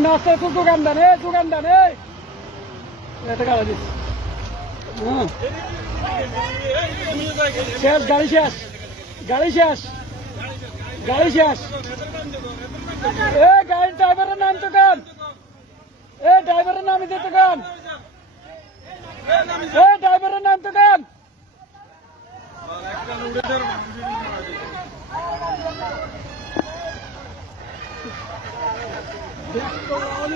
সামনে আস্তে আস্তে দোকান দেন এই দোকান দেন এই এটা গাড়ি দিস শেষ গাড়ি শেষ গাড়ি শেষ গাড়ি শেষ এ গাড়ি ড্রাইভারের নাম তো কান এ ড্রাইভারের নাম দিতে কান এ ড্রাইভারের নাম তো কান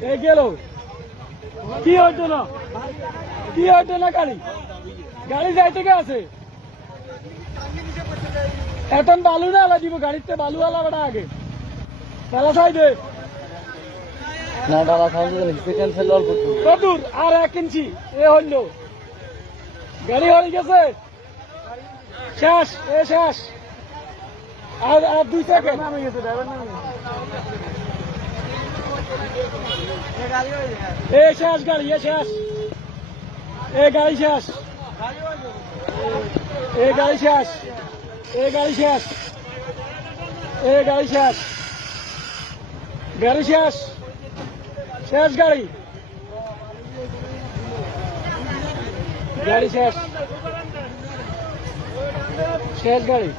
গেল। কি হইতো না? কি হইতো না গাড়ি? গাড়ি যাইতে গে আছে। এখন বালু না আলা দিব গাড়িতে বালু আলা বেড়া আগে। ছাই দে। না ফেল অল্প। আর এক ইঞ্চি এ হইল। গাড়ি হয়ে গেছে। শেষ এ শেষ। আর আর দুই সেকেন্ড নামে গেছে ড্রাইভার নামে এ শেষ গাড়ি, এ শেষ। এ গাড়ি শেষ। এ গাড়ি শেষ। এ গাড়ি শেষ। এ গাড়ি শেষ। গাড়ি শেষ। শেষ গাড়ি। গাড়ি শেষ। শেষ গাড়ি।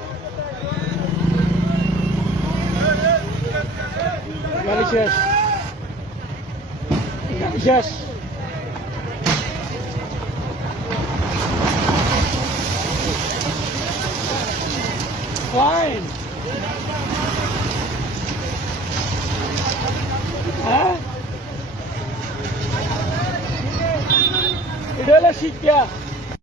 গাড়ি শেষ। গাড়ি শেষ ফাইন হ্যাঁ এটা হলো শিক্ষা